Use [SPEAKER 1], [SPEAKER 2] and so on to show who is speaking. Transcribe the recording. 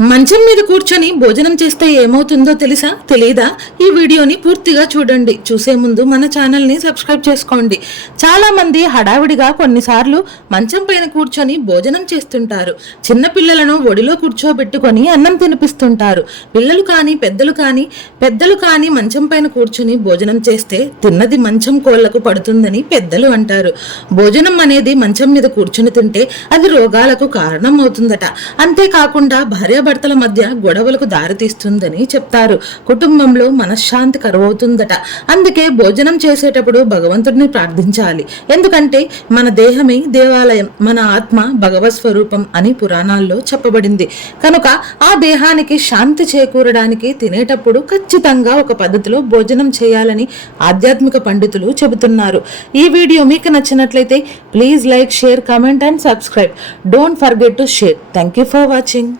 [SPEAKER 1] మంచం మీద కూర్చొని భోజనం చేస్తే ఏమవుతుందో తెలుసా? తెలీదా? ఈ వీడియోని పూర్తిగా చూడండి. చూసే ముందు మన ఛానల్ని సబ్స్క్రైబ్ చేసుకోండి. చాలామంది హడావిడిగా కొన్నిసార్లు మంచం పైన కూర్చొని భోజనం చేస్తుంటారు. చిన్నపిల్లలను ఒడిలో కూర్చోబెట్టుకొని అన్నం తినిపిస్తుంటారు. పిల్లలు కానీ పెద్దలు కానీ పెద్దలు కానీ మంచం పైన కూర్చొని భోజనం చేస్తే తిన్నది మంచం కోళ్ళకు పడుతుందని పెద్దలు అంటారు. భోజనం అనేది మంచం మీద కూర్చొని తింటే అది రోగాలకు కారణం అవుతుందట అంతేకాకుండా భార్య భార్యాభర్తల మధ్య గొడవలకు దారితీస్తుందని చెప్తారు. కుటుంబంలో మనశ్శాంతి కరువవుతుందట. అందుకే భోజనం చేసేటప్పుడు భగవంతుడిని ప్రార్థించాలి. ఎందుకంటే మన దేహమే దేవాలయం మన ఆత్మ భగవత్ స్వరూపం అని పురాణాల్లో చెప్పబడింది. కనుక ఆ దేహానికి శాంతి చేకూరడానికి తినేటప్పుడు ఖచ్చితంగా ఒక పద్ధతిలో భోజనం చేయాలని ఆధ్యాత్మిక పండితులు చెబుతున్నారు. ఈ వీడియో మీకు నచ్చినట్లయితే please like share comment and subscribe. Don't forget to share. Thank you for watching.